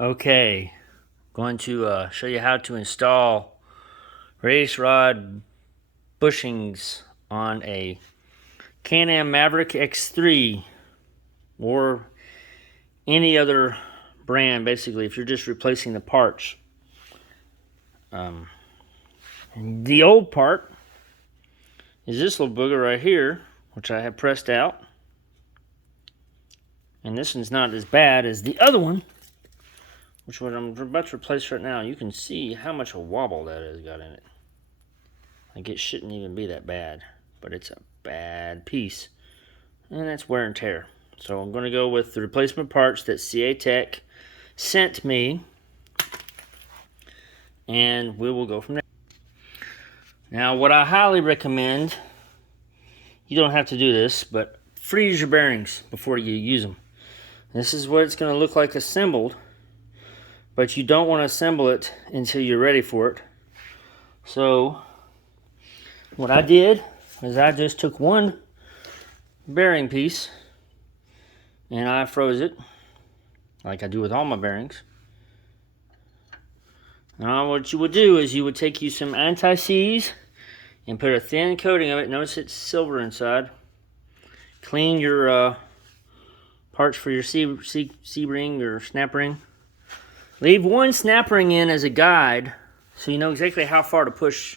Okay, going to show you how to install radius rod bushings on a Can-Am Maverick X3 or any other brand, basically, if you're just replacing the parts. The old part is this little booger right here, which I have pressed out. And this one's not as bad as the other one, which what I'm about to replace right now. You can see how much a wobble that has got in it. Like, it shouldn't even be that bad, but it's a bad piece. And that's wear and tear. So I'm going to go with the replacement parts that CA Tech sent me, and we will go from there. Now, what I highly recommend, you don't have to do this, but freeze your bearings before you use them. This is what it's going to look like assembled, but you don't want to assemble it until you're ready for it. So what I did is I just took one bearing piece and I froze it like I do with all my bearings. Now what you would do is you would take you some anti-seize and put a thin coating of it. Notice it's silver inside. Clean your parts for your C ring or snap ring. Leave one snap ring in as a guide so you know exactly how far to push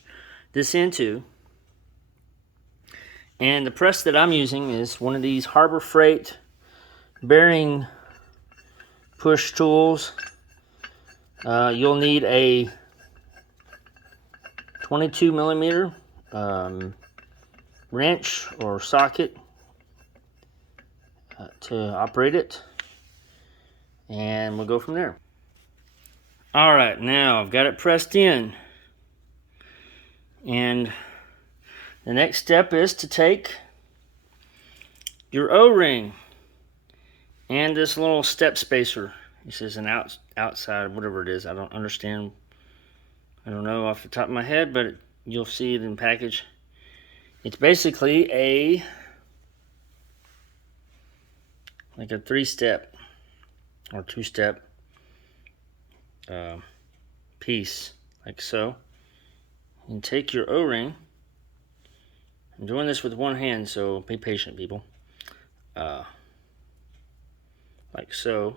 this into. And the press that I'm using is one of these Harbor Freight bearing push tools. You'll need a 22 millimeter wrench or socket to operate it, and we'll go from there. Alright, now I've got it pressed in, and the next step is to take your O-ring and this little step spacer. This is an outside, whatever it is. I don't understand. I don't know off the top of my head, but you'll see it in the package. It's basically like a 3-step or 2-step piece, like so. And take your O-ring. I'm doing this with one hand, so be patient, people. Like so.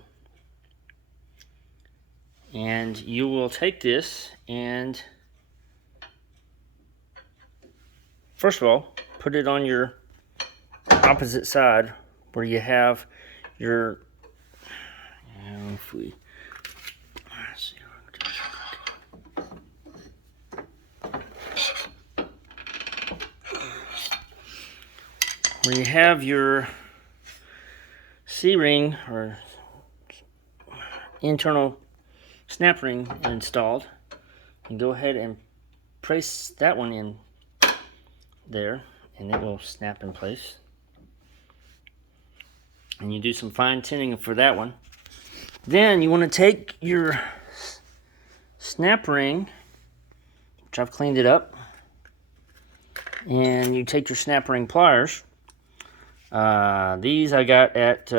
And you will take this and, first of all, put it on your opposite side where you have your, where you have your C-ring or internal snap ring installed, and go ahead and press that one in there, and it will snap in place. And you do some fine tuning for that one. Then you want to take your snap ring, which I've cleaned it up, and you take your snap ring pliers. These I got at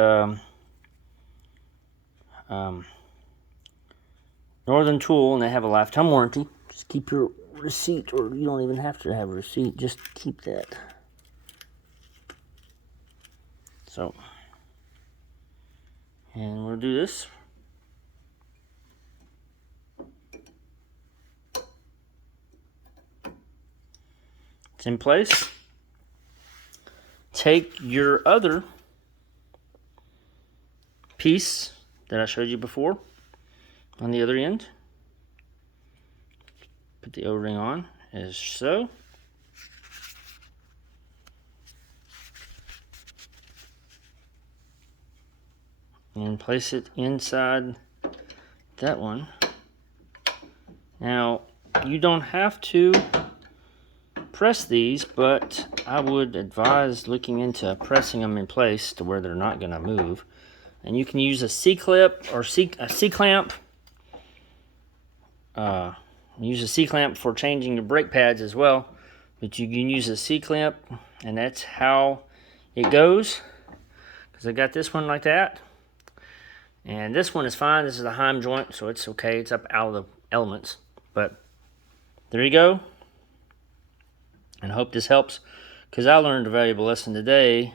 Northern Tool, and they have a lifetime warranty. Just keep your receipt, or you don't even have to have a receipt, just keep that. So, and we'll do this. It's in place. Take your other piece that I showed you before on the other end. Put the O-ring on as so. And place it inside that one. Now, you don't have to press these, but I would advise looking into pressing them in place to where they're not going to move. And you can use a C-clip or a C-clamp. Use a C-clamp for changing your brake pads as well, but you can use a C-clamp, and that's how it goes. Because I got this one like that, And this one is fine. This is the Heim joint, so it's okay. It's up out of the elements. But there you go. And I hope this helps, because I learned a valuable lesson today.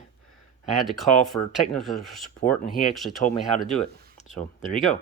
I had to call for technical support, and he actually told me how to do it. So there you go.